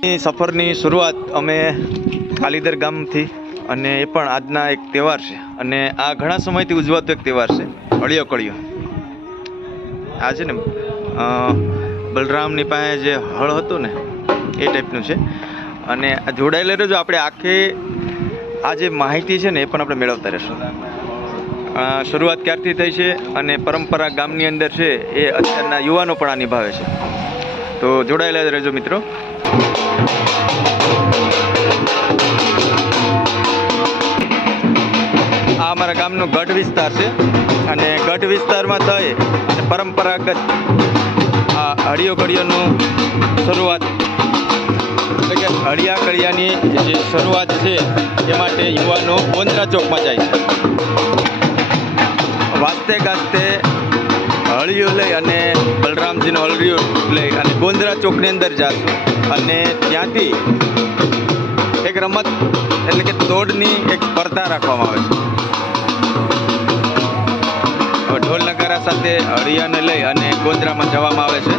સફરની શરૂઆત અમે આલીદર ગામથી, અને એ પણ આજના એક તહેવાર છે, અને આ ઘણા સમયથી ઉજવાતો એક તહેવાર છે, હળિયો કળિયો. આ છે ને બલરામની પાસે જે હળ હતું ને એ ટાઈપનું છે, અને જોડાયેલા રહેજો. આપણે આખી આ જે માહિતી છે ને એ પણ આપણે મેળવતા રહેશું. શરૂઆત ક્યારથી થઈ છે અને પરંપરા ગામની અંદર છે એ અત્યારના યુવાનો પણ આ નિભાવે છે. તો જોડાયેલા રહેજો મિત્રો. આ અમારા ગામનો ગઢ વિસ્તાર છે, અને ગઢ વિસ્તારમાં થઈ અને પરંપરાગત આ હળિયો કળિયાનું શરૂઆત, એટલે કે હળિયા કળિયાની જે શરૂઆત છે એ માટે યુવાનો ગોંદરા ચોકમાં જાય છે. વાજતે ગાજતે હળિયું લઈ અને બલરામજીનો હળિયું લઈ અને ગોંદરા ચોકની અંદર જશું, અને ત્યાંથી એક રમત એટલે કે દોડની એક સ્પર્ધા રાખવામાં આવે છે. ઢોલ નગારા સાથે હળિયાને લઈ અને ગોંદરામાં જવામાં આવે છે.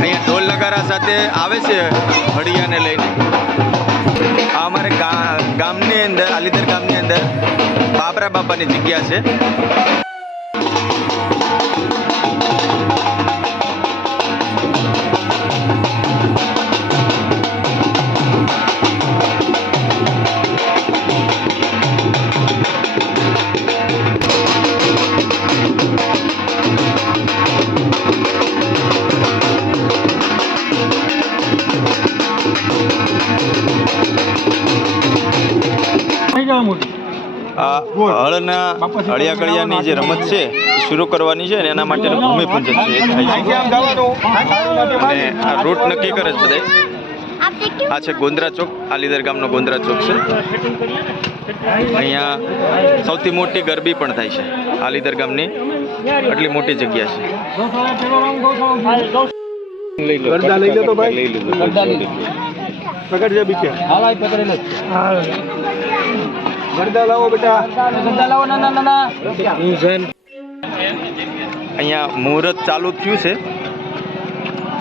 અહીંયા ઢોલ નગારા સાથે આવે છે હળિયાને લઈને. આ અમારે ગામની અંદર, આલીદર ગામની અંદર બાબરા બાપાની જગ્યા છે. હળના હળિયા કળિયાની જે રમત છે એ શરૂ કરવાની છે, અને એના માટેનું ભૂમિપૂજન છે એ થાય છે. અને આ રૂટ નક્કી કરે છે બધા. આ છે ગોંદરા ચોક, આલીદર ગામનો ગોંદરા ચોક છે. અહીંયા સૌથી મોટી ગરબી પણ થાય છે આલીદર ગામની, આટલી મોટી જગ્યા છે. અહીંયા મુહૂર્ત ચાલુ થયું છે.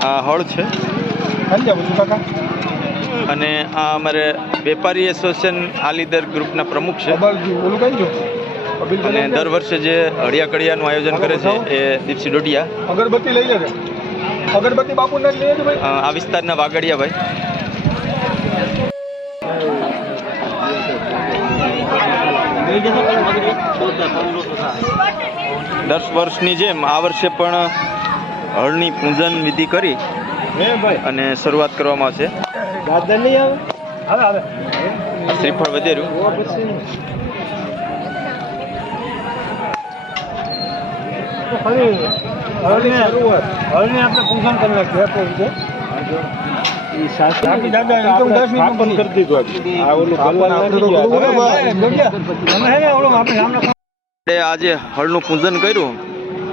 આ હળ છે, અને આ અમારે વેપારી એસોસિએશન આલીદર ગ્રુપના પ્રમુખ છે, અને દર વર્ષે જે હળિયા કળિયાનું આયોજન કરે છે એ દીપસી ડોડિયા. અગરબત્તી લઈ લેજો, અગરબત્તી બાપુ આ વિસ્તારના વાગડિયા ભાઈ. 10 વર્ષની જેમ આ વર્ષે પણ હળની પૂજન વિધિ કરી અને શરૂઆત કરવામાં આવશે. શ્રીફળ વધેરું. આપણે પૂજન કરી નાખ્યું. આજે હળનું પૂજન કર્યું,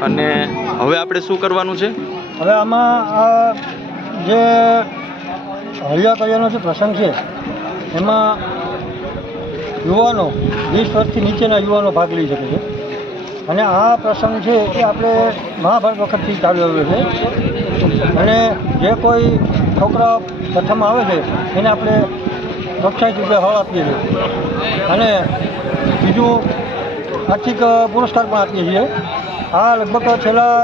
અને હવે આપણે શું કરવાનું છે? હવે આમાં આ જે હળિયા કળિયાનો જે પ્રસંગ છે એમાં યુવાનો 20 વર્ષથી નીચેના યુવાનો ભાગ લઈ શકે છે. અને આ પ્રસંગ છે એ આપણે મહાભારત વખતથી ચાલુ આવ્યો છે, અને જે કોઈ છોકરા પ્રથમ આવે છે એને આપણે પ્રોત્સાહિત રૂપે હળ આપીએ છીએ, અને બીજું આર્થિક પુરસ્કાર પણ આપીએ છીએ. આ લગભગ છેલ્લા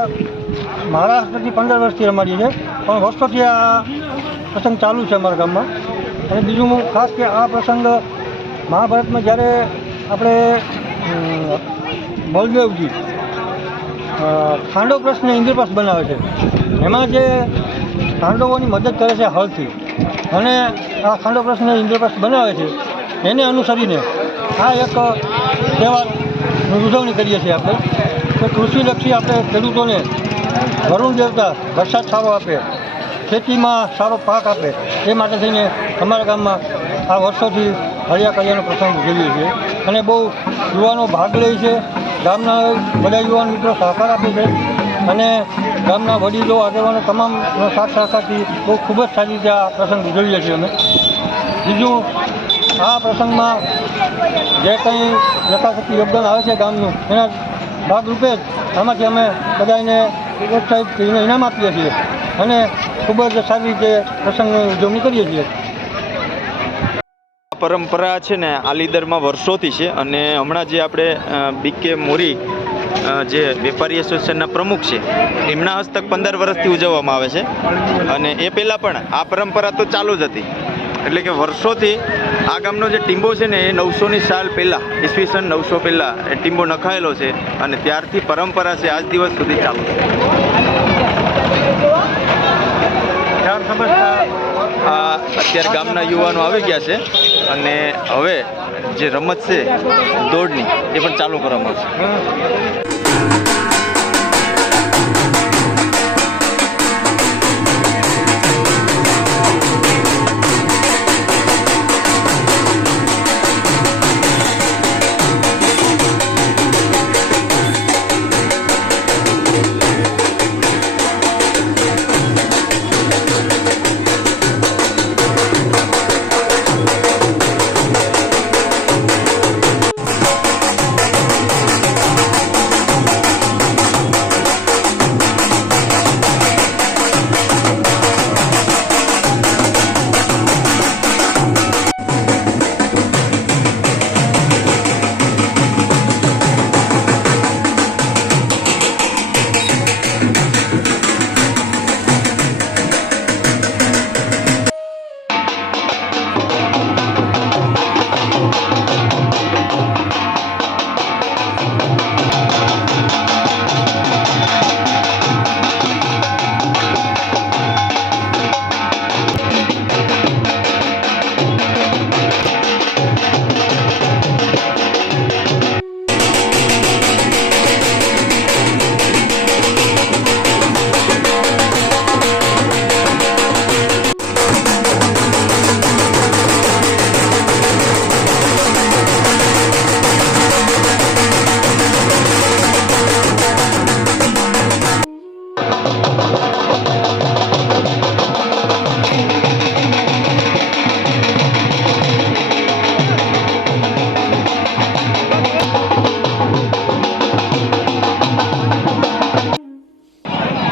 મહારાષ્ટ્રથી 15 વર્ષથી રમાડીએ છીએ, પણ વર્ષોથી આ પ્રસંગ ચાલુ છે અમારા ગામમાં. અને બીજું ખાસ કે આ પ્રસંગ મહાભારતમાં જ્યારે આપણે બલદેવજી ખાંડવ પ્રશ્ન ઇન્દ્રપ્રસ્થ બનાવે છે, એમાં જે ખાંડવોની મદદ કરે છે હળથી, અને આ ખાંડવ પ્રશ્ન ઇન્દ્રપ્રસ્થ બનાવે છે એને અનુસરીને આ એક તહેવારની ઉજવણી કરીએ છીએ આપણે, કે કૃષિલક્ષી આપણે ખેડૂતોને વરુણ દેવતા વરસાદ સારો આપે, ખેતીમાં સારો પાક આપે, એ માટે થઈને અમારા ગામમાં આ વર્ષોથી હળિયા કળિયાનો પ્રસંગ ઉજવીએ છીએ. અને બહુ યુવાનો ભાગ લે છે, ગામના બધા યુવાન મિત્રો સહકાર આપે છે, અને ગામના વડીલો આગેવાનો તમામનો સાથ સહકારથી બહુ ખૂબ જ સારી રીતે આ પ્રસંગ ઉજવીએ છીએ અમે. બીજું આ પ્રસંગમાં જે કંઈ યથાશક્તિ યોગદાન આવે છે ગામનું, એના ભાગરૂપે જ આમાંથી અમે બધાને પ્રોત્સાહિત કરીને ઇનામ આપીએ છીએ. અને ખૂબ જ સારી રીતે પ્રસંગની ઉજવણી કરીએ છીએ. પરંપરા છે ને આલીદરમાં વર્ષોથી છે અને હમણાં જે આપણે બીકે મોરી જે વેપારી એસોસિએશનના પ્રમુખ છે એમના હસ્તક 15 વર્ષથી ઉજવવામાં આવે છે અને એ પહેલાં પણ આ પરંપરા તો ચાલુ જ હતી. એટલે કે વર્ષોથી આ ગામનો જે ટીંબો છે ને એ 900ની સાલ પહેલાં ઈસવીસન 900 પહેલાં એ ટીંબો નખાયેલો છે અને ત્યારથી પરંપરા છે આજ દિવસ સુધી ચાલુ છે. અત્યારે ગામના યુવાનો આવી ગયા છે અને હવે જે રમત છે દોડની એ પણ ચાલુ કરવામાં આવશે.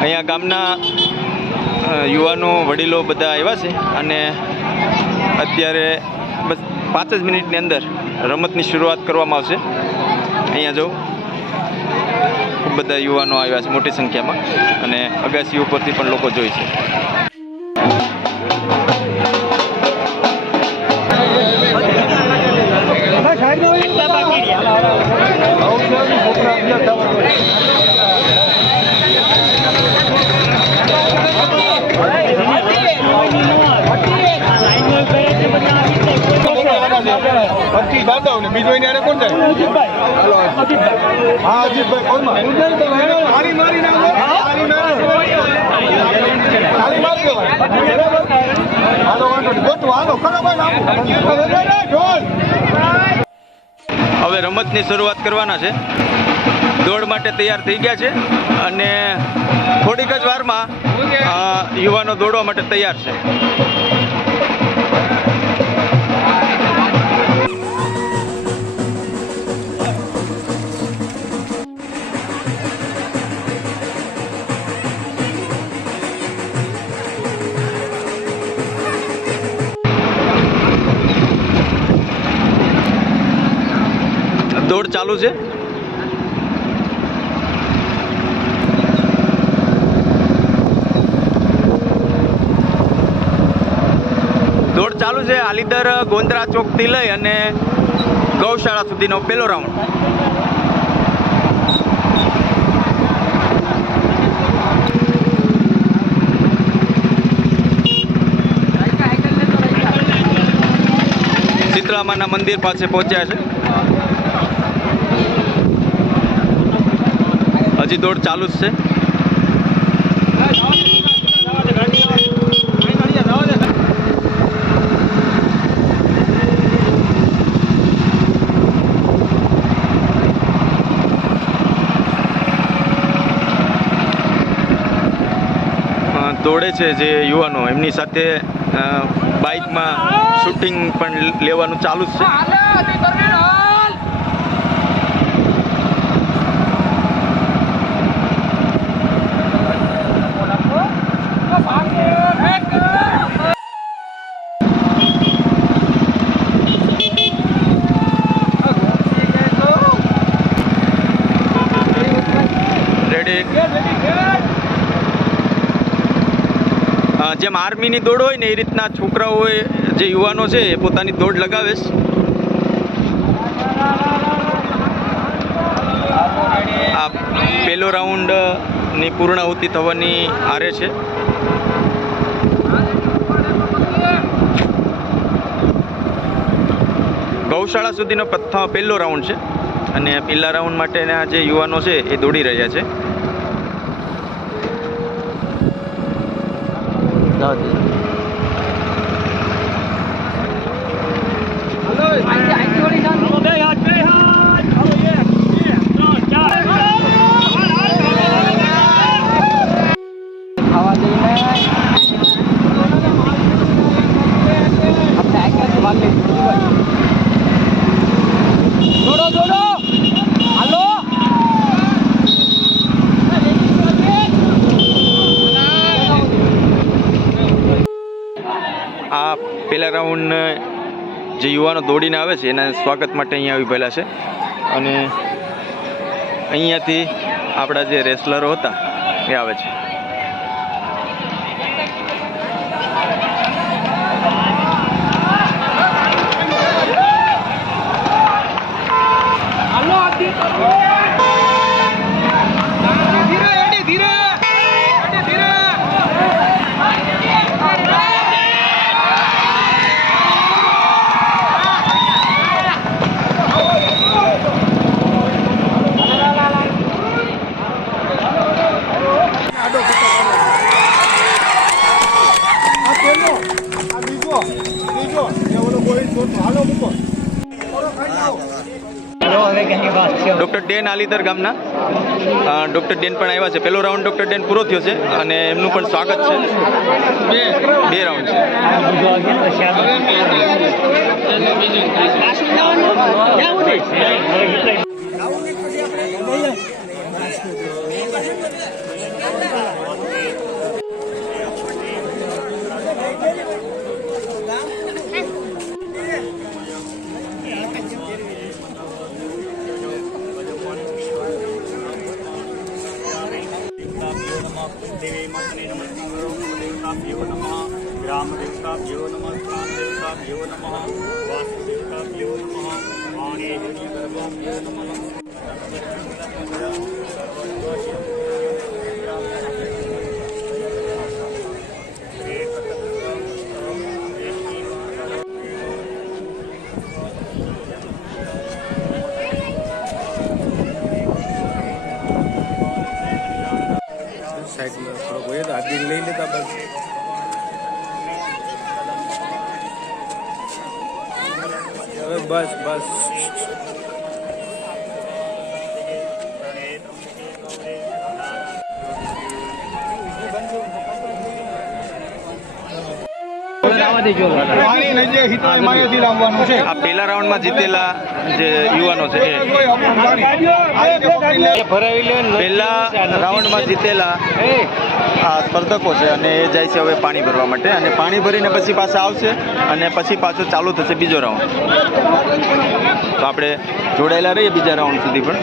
અહીંયા ગામના યુવાનો વડીલો બધા આવ્યા છે અને અત્યારે બસ 5 જ મિનિટની અંદર રમતની શરૂઆત કરવામાં આવશે. અહીંયા જો ખૂબ બધા યુવાનો આવ્યા છે મોટી સંખ્યામાં અને અગાસી ઉપરથી પણ લોકો જોઈ છે. હવે રમતની શરૂઆત કરવાના છે. દોડ માટે તૈયાર થઈ ગયા છે અને થોડીક જ વારમાં યુવાનો દોડવા માટે તૈયાર છે. દોડ ચાલુ છે. દોડ ચાલુ છે. આલીદર ગોંદરા ચોકથી લઈ અને ગૌશાળા સુધીનો પહેલો રાઉન્ડ. શીતળામાના મંદિર પાસે પહોંચ્યા છે. હજી દોડ ચાલુ જ છે. દોડે છે જે યુવાનો, એમની સાથે બાઇકમાં શૂટિંગ પણ લેવાનું ચાલુ જ છે. જેમ આર્મીની દોડ હોય ને એ રીતના છોકરાઓએ જે યુવાનો છે એ પોતાની દોડ લગાવે છે. આ પહેલો રાઉન્ડની પૂર્ણાહુતિ થવાની આરે છે. ગૌશાળા સુધીનો પહેલો રાઉન્ડ છે અને પહેલા રાઉન્ડ માટેના જે યુવાનો છે એ દોડી રહ્યા છે. આ પહેલા રાઉન્ડ જે યુવાનો દોડીને આવે છે એના સ્વાગત માટે અહીંયા આવી પહેલા છે અને અહીંયાથી આપણા જે રેસલરો હતા એ આવે છે. ડૉક્ટર ડેન આલીદર ગામના ડૉક્ટર ડેન પણ આવ્યા છે. પહેલો રાઉન્ડ ડૉક્ટર ડેન પૂરો થયો છે અને એમનું પણ સ્વાગત છે. બે રાઉન્ડ છે. ग्रामदेवताभ्यो नमः प्राणदेवताभ्यो नमः वासुदेवताभ्यो नमः वाणीदेवताभ्यो नमः साइड में थोड़ा वो है आदमी ले लेता बस बस बस આ પહેલા રાઉન્ડમાં જીતેલા જે યુવાનો છે પહેલા રાઉન્ડમાં જીતેલા આ સ્પર્ધકો છે અને એ જાય છે હવે પાણી ભરવા માટે અને પાણી ભરીને પછી પાછા આવશે અને પછી પાછો ચાલુ થશે બીજો રાઉન્ડ. તો આપણે જોડાયેલા રહીએ બીજા રાઉન્ડ સુધી. પણ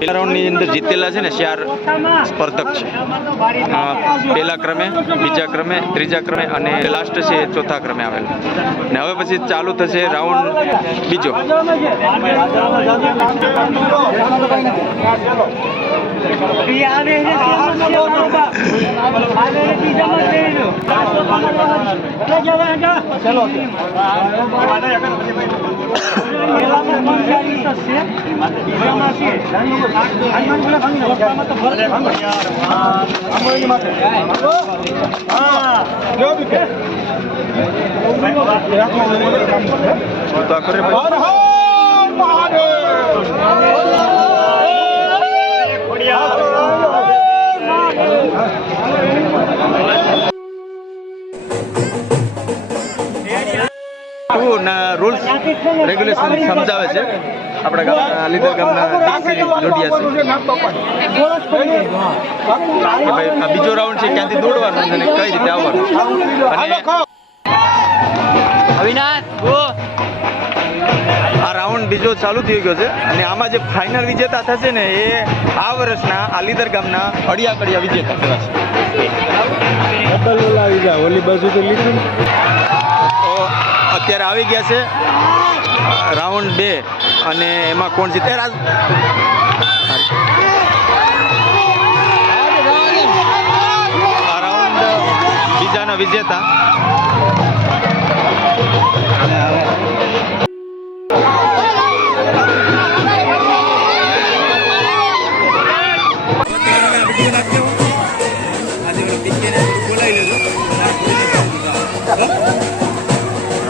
પહેલા રાઉન્ડની અંદર જીતેલા છે ને 4 સ્પર્ધક છે. પહેલા ક્રમે, બીજા ક્રમે, ત્રીજા ક્રમે અને લાસ્ટ છે એ ચોથા ક્રમે આવેલા. ને હવે પછી ચાલુ થશે રાઉન્ડ બીજો. તો આખરે રૂલ્સ રેગ્યુલેશન સમજાવે છે આપણા ગામના લીદર ગામના લોઢિયા છે કે ભાઈ આ બીજો રાઉન્ડ છે ક્યાંથી દોડવાનું છે અને કઈ રીતે આવવાનું. અને આ રાઉન્ડ રાઉન્ડ બીજો ચાલુ થઈ ગયો છે અને આમાં જે ફાઇનલ વિજેતા થશે ને એ આ વર્ષના આલીદર ગામના અડિયા કડિયા વિજેતા થશે. ડબલ ઓલા આવી ગયા ઓલી બાજુ તો લીધું ને. તો અત્યારે આવી ગયા છે રાઉન્ડ 2 અને એમાં કોણ જીતે? આ રાઉન્ડ બીજાના વિજેતા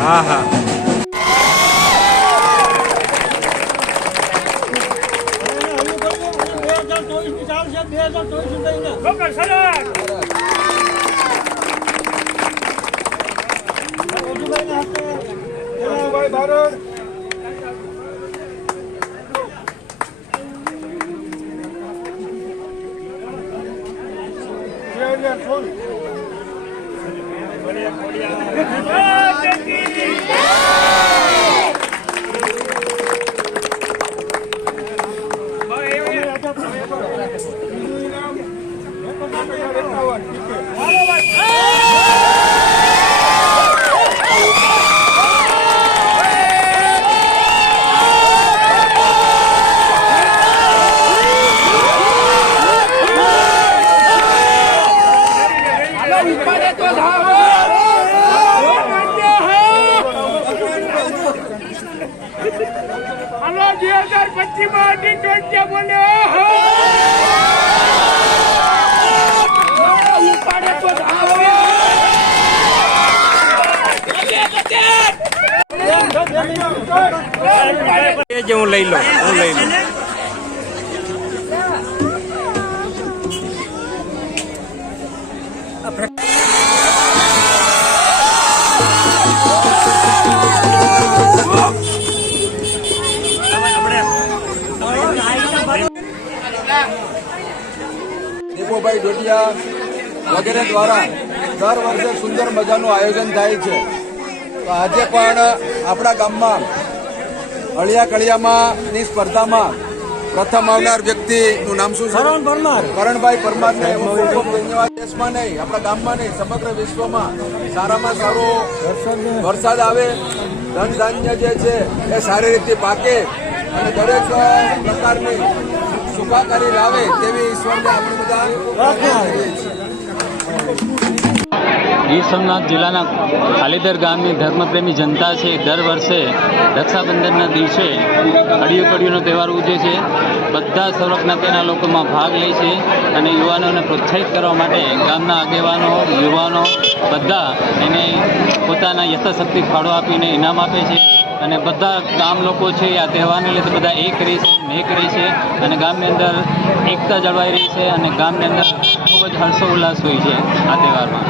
હા હા હલો 2025 માં ટી20 બોલ્યો ઉપાડે તો ધાવો જે હું લઈ લઉં દીપોભાઈ ડોડિયા વગેરે દ્વારા દર વર્ષે સુંદર મજાનું આયોજન થાય છે. તો આજે પણ આપણા ગામમાં અળિયા કળિયામાંની સ્પર્ધામાં પ્રથમ આવનાર વ્યક્તિનું નામ શું છે? કરણભાઈ પરમારને હું ખૂબ ખૂબ ધન્યવાદ. દેશમાં નહીં, આપણા ગામમાં નહીં, સમગ્ર વિશ્વમાં સારામાં સારો વરસાદ આવે, ધન ધાન્ય જે છે એ સારી રીતે પાકે અને દરેક પ્રકારની સુખાકારી લાવે તેવી ઈશ્વરને આપણે બધા પ્રાર્થના કરીએ છીએ. ગીર સોમનાથ જિલ્લાના આલીદર ગામની ધર્મપ્રેમી જનતા છે દર વર્ષે રક્ષાબંધનના દિવસે અડિયું કડિયુંનો તહેવાર ઉજવે છે. બધા સર્વ જ્ઞાતિના લોકોમાં ભાગ લે છે અને યુવાનોને પ્રોત્સાહિત કરવા માટે ગામના આગેવાનો યુવાનો બધા એને પોતાના યથાશક્તિ ફાળો આપીને ઇનામ આપે છે અને બધા ગામ લોકો છે આ તહેવારને લીધે બધા એક રહી છે મેક રહી છે અને ગામની અંદર એકતા જળવાઈ રહી છે અને ગામની અંદર ખૂબ જ હર્ષોલ્લાસ હોય છે આ તહેવારમાં.